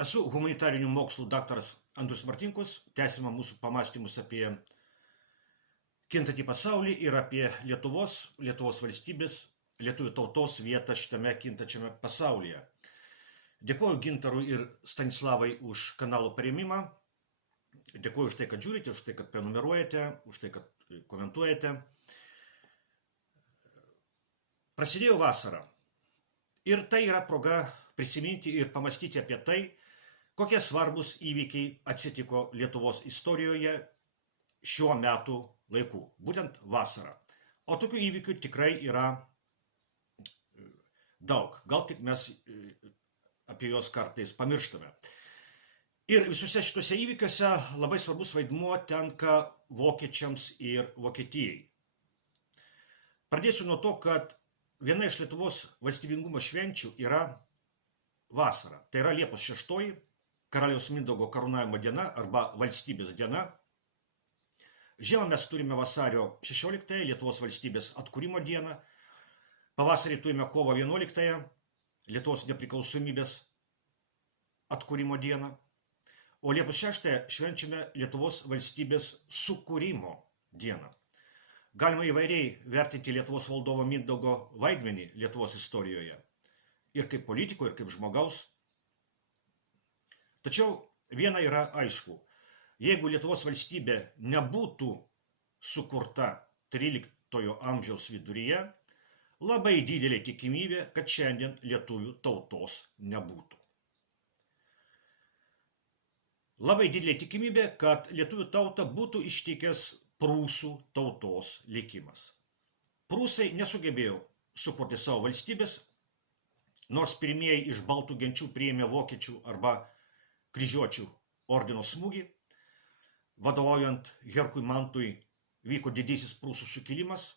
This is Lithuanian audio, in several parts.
Esu humanitarinių mokslų daktaras Andrius Martinkus, tęsime mūsų pamastymus apie kintantį pasaulį ir apie Lietuvos valstybės, lietuvių tautos vietą šitame kintančiame pasaulyje. Dėkuoju Gintarui ir Stanislavai už kanalo parėmimą. Dėkuoju už tai, kad žiūrite, už tai, kad prenumeruojate, už tai, kad komentuojate. Prasidėjo vasara. Ir tai yra proga prisiminti ir pamastyti apie tai, kokie svarbus įvykiai atsitiko Lietuvos istorijoje šiuo metu laiku, būtent vasarą. O tokių įvykių tikrai yra daug, gal tik mes apie juos kartais pamirštame. Ir visuose šituose įvykiuose labai svarbus vaidmuo tenka vokiečiams ir Vokietijai. Pradėsiu nuo to, kad viena iš Lietuvos valstybingumo švenčių yra vasara. Tai yra Liepos 6, Karaliaus Mindaugo karūnavimo diena arba valstybės diena. Žiemą mes turime vasario 16, Lietuvos valstybės atkūrimo dieną. Pavasarį turime kovo 11, Lietuvos nepriklausomybės atkūrimo dieną. O Liepos 6 švenčiame Lietuvos valstybės sukūrimo dieną. Galima įvairiai vertinti Lietuvos valdovo Mindaugo vaidmenį Lietuvos istorijoje. Ir kaip politiko, ir kaip žmogaus. Tačiau viena yra aišku. Jeigu Lietuvos valstybė nebūtų sukurta 13 amžiaus viduryje, labai didelė tikimybė, kad šiandien lietuvių tautos nebūtų. Labai didelė tikimybė, kad lietuvių tautą būtų ištikęs prūsų tautos likimas. Prūsai nesugebėjo sukurti savo valstybės, nors pirmieji iš baltų genčių priėmė vokiečių arba kryžiuočių ordino smūgį. Vadovaujant Herkui Mantui vyko didysis prūsų sukilimas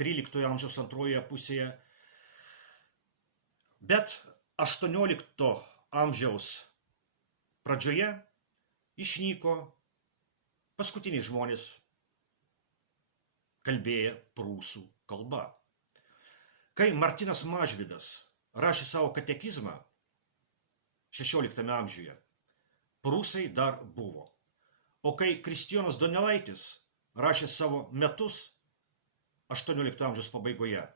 13 amžiaus antroje pusėje. Bet 18 amžiaus pradžioje išnyko paskutiniai žmonės kalbėję prūsų kalba. Kai Martynas Mažvydas rašė savo katekizmą 16 amžiuje, prūsai dar buvo. O kai Kristijonas Donelaitis rašė savo metus 18 amžiaus pabaigoje,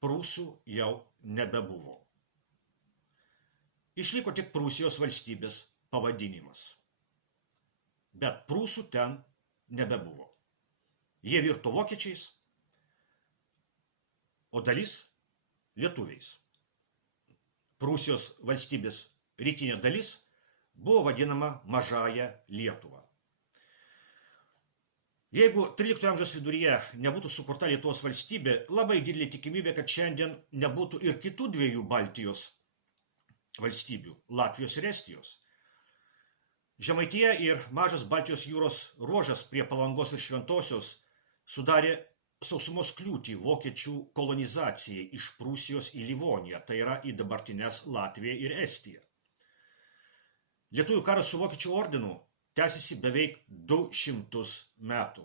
prūsų jau nebebuvo. Išliko tik Prūsijos valstybės pavadinimas. Bet prūsų ten nebebuvo. Jie virto vokiečiais, o dalis lietuviais. Prūsijos valstybės rytinė dalis buvo vadinama Mažąja Lietuva. Jeigu 13 amžiaus viduryje nebūtų sukurta Lietuvos valstybė, labai didelė tikimybė, kad šiandien nebūtų ir kitų dviejų Baltijos valstybių – Latvijos ir Estijos. Žemaitija ir mažas Baltijos jūros ruožas prie Palangos ir Šventosios sudarė sausumos kliūtį vokiečių kolonizacijai iš Prūsijos į Livoniją, tai yra į dabartines Latviją ir Estiją. Lietuvių karas su vokiečių ordinu tęsiasi beveik 200 metų.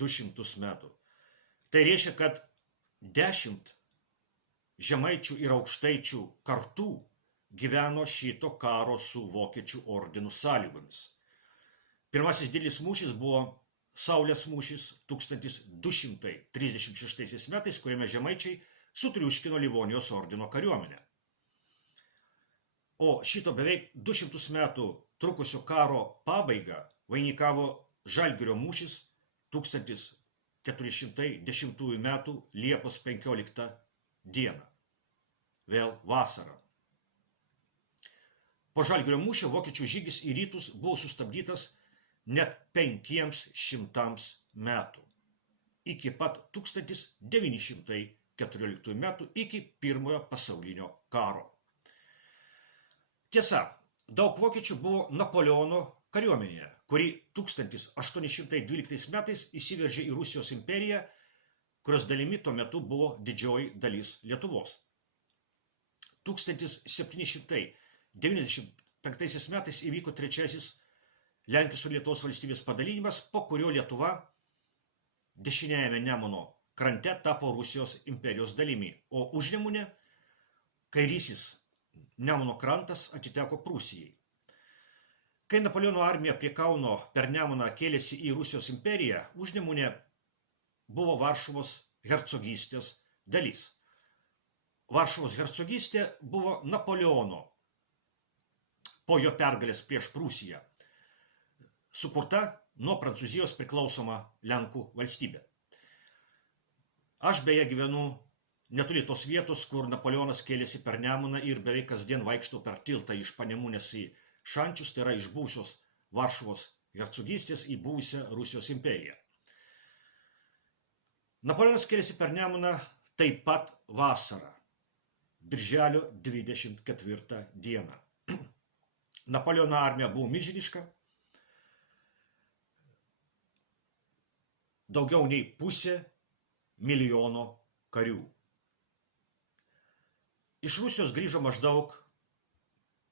200 metų. Tai reiškia, kad 10 žemaičių ir aukštaičių kartų gyveno šito karo su vokiečių ordinu sąlygomis. Pirmasis didelis mūšis buvo Saulės mūšis 1236 metais, kuriame žemaičiai sutriuškino Livonijos ordino kariuomenę. O šito beveik 200 metų trukusio karo pabaigą vainikavo Žalgirio mūšis 1410 metų Liepos 15 dieną. Vėl vasara. Po Žalgirio mūšio vokiečių žygis į rytus buvo sustabdytas net 500 metų. Iki pat 1914 metų, iki Pirmojo pasaulinio karo. Tiesa, daug vokiečių buvo Napoleono kariuomenėje, kuri 1812 metais įsiveržė į Rusijos imperiją, kurios dalimi tuo metu buvo didžioji dalis Lietuvos. 1795 metais įvyko trečiasis Lenkijos ir Lietuvos valstybės padalinimas, po kurio Lietuva dešiniajame Nemuno krante tapo Rusijos imperijos dalimi, o Užnemunė kairysis Nemuno krantas atiteko Prūsijai. Kai Napoleono armija prie Kauno per Nemuną kėlėsi į Rusijos imperiją, Užnemunė buvo Varšuvos hercogystės dalis. Varšuvos hercogystė buvo Napoleono po jo pergalės prieš Prūsiją sukurta nuo Prancūzijos priklausoma Lenkų valstybė. Aš beje gyvenu netoli tos vietos, kur Napoleonas kėlėsi per Nemuną ir beveik kasdien vaikštau per tiltą iš Panemunės į Šančius, tai yra iš buvusios Varšuvos hercogystės į buvusią Rusijos imperiją. Napoleonas kėlėsi per Nemuną taip pat vasarą, birželio 24 dieną. Napoleono armija buvo milžiniška, daugiau nei 500 000 karių. Iš Rusijos grįžo maždaug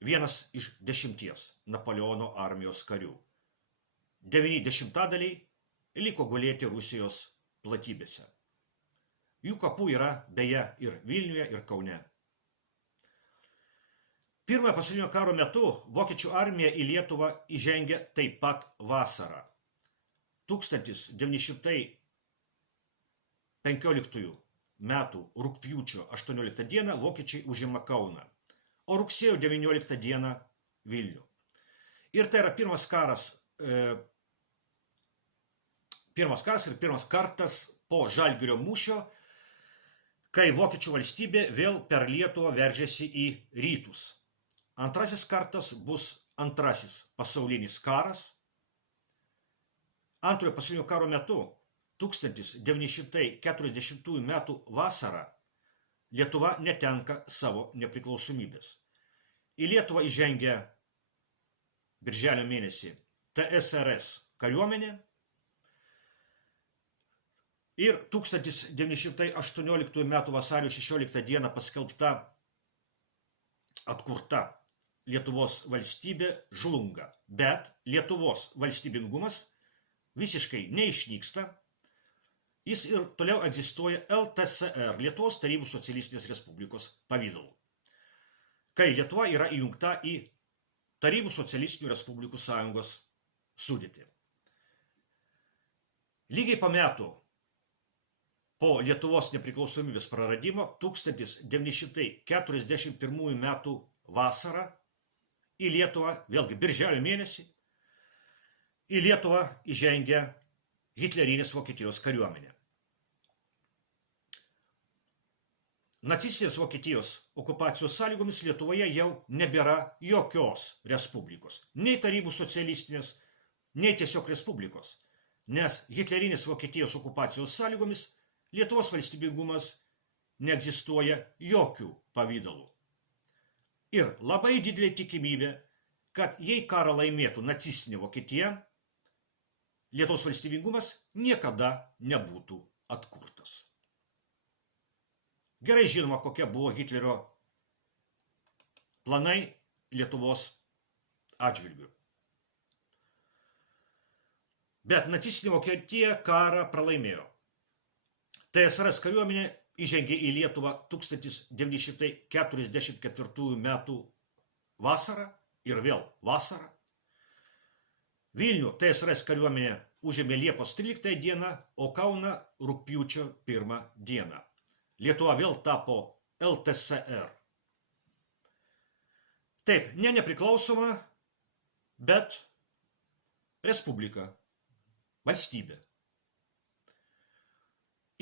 1 iš 10 Napoleono armijos karių. 90 liko gulėti Rusijos platybėse. Jų kapų yra beje ir Vilniuje, ir Kaune. Pirmojo pasaulinio karo metu vokiečių armija į Lietuvą įžengė taip pat vasarą. 1915 metų rugpjūčio 18 dieną vokiečiai užima Kauną, o rugsėjo 19 dieną Vilnių. Ir tai yra pirmas karas ir pirmas kartas po Žalgirio mūšio, kai vokiečių valstybė vėl per Lietuvą veržėsi į rytus. Antrasis kartas bus antrasis pasaulinis karas. Antrojo pasaulinio karo metu 1940 metų vasarą Lietuva netenka savo nepriklausomybės. Į Lietuvą įžengia birželio mėnesį TSRS kariuomenė ir 1918 metų vasario 16 dieną paskelbta atkurta Lietuvos valstybė žlunga, bet Lietuvos valstybingumas visiškai neišnyksta, jis ir toliau egzistuoja LTSR, Lietuvos Tarybų Socialistinės Respublikos pavidalu, kai Lietuva yra įjungta į Tarybų Socialistinių Respublikų Sąjungos sudėtį. Lygiai po metų po Lietuvos nepriklausomybės praradimo 1941 metų vasarą į Lietuvą, vėlgi birželio mėnesį, į Lietuvą įžengia hitlerinės Vokietijos kariuomenė. Nacistinės Vokietijos okupacijos sąlygomis Lietuvoje jau nebėra jokios respublikos, nei Tarybų socialistinės, nei tiesiog respublikos, nes hitlerinės Vokietijos okupacijos sąlygomis Lietuvos valstybingumas neegzistuoja jokių pavydalų. Ir labai didelė tikimybė, kad jei karą laimėtų nacistinė Vokietija, Lietuvos valstybingumas niekada nebūtų atkurtas. Gerai žinoma, kokia buvo Hitlerio planai Lietuvos atžvilgiu. Bet nacistinė Vokietija karą pralaimėjo. TSRS kariuomenė įžengė į Lietuvą 1944 metų vasarą ir vėl vasarą. Vilnių TSRS kariuomenė užėmė Liepos 13 dieną, o Kauną rugpjūčio 1 dieną. Lietuva vėl tapo LTSR. Taip, ne nepriklausoma, bet respublika, valstybė.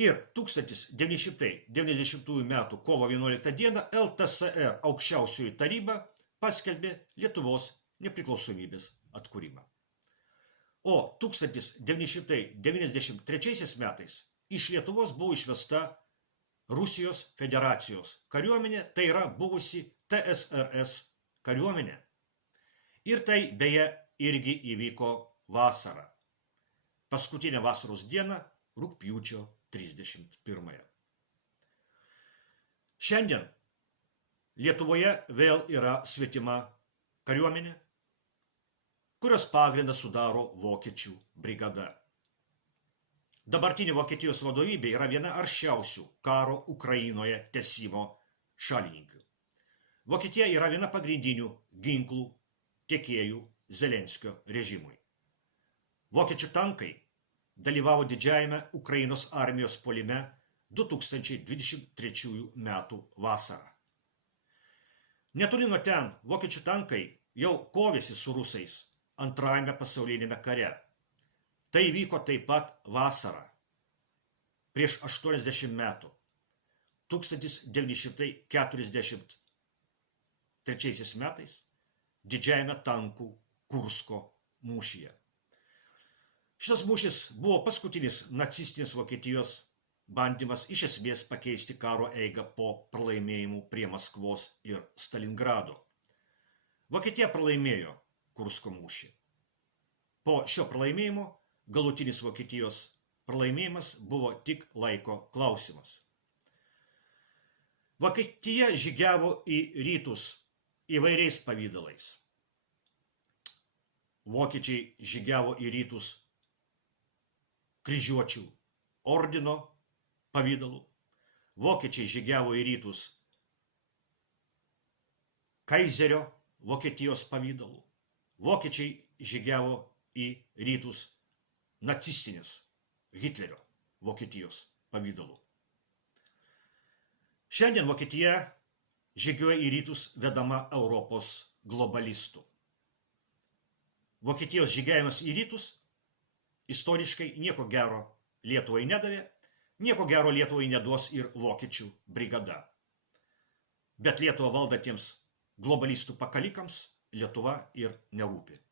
Ir 1990 metų kovo 11 dieną LTSR aukščiausioji taryba paskelbė Lietuvos nepriklausomybės atkūrimą. O 1993 metais iš Lietuvos buvo išvesta Rusijos federacijos kariuomenė, tai yra buvusi TSRS kariuomenė. Ir tai beje irgi įvyko vasarą. Paskutinę vasaros dieną rugpjūčio 31. Šiandien Lietuvoje vėl yra svetima kariuomenė, kurios pagrindą sudaro vokiečių brigada. Dabartinė Vokietijos vadovybė yra viena aršiausių karo Ukrainoje tęsimo šalininkių. Vokietija yra viena pagrindinių ginklų tiekėjų Zelenskio režimui. Vokiečių tankai dalyvavo didžiajame Ukrainos armijos puolime 2023 metų vasarą. Netoli nuo ten vokiečių tankai jau kovėsi su rusais antrajame pasaulinėme kare. Tai vyko taip pat vasarą, prieš 80 metų, 1943 metais, didžiajame tankų Kursko mūšyje. Šitas mūšis buvo paskutinis nacistinės Vokietijos bandymas iš esmės pakeisti karo eigą po pralaimėjimų prie Maskvos ir Stalingrado. Vokietija pralaimėjo Kursko mūšį. Po šio pralaimėjimo galutinis Vokietijos pralaimėjimas buvo tik laiko klausimas. Vokietija žygiavo į rytus įvairiais pavydalais. Vokiečiai žygiavo į rytus kryžiuočių ordino pavydalu. Vokiečiai žygiavo į rytus Kaizerio Vokietijos pavydalu. Vokiečiai žygiavo į rytus nacistinės Hitlerio Vokietijos pavydalu. Šiandien Vokietija žygiuoja į rytus vedama Europos globalistų. Vokietijos žygiavimas į rytus istoriškai nieko gero Lietuvai nedavė, nieko gero Lietuvai neduos ir vokiečių brigada. Bet Lietuvą valdantiems globalistų pakalikams Lietuva ir nerūpi.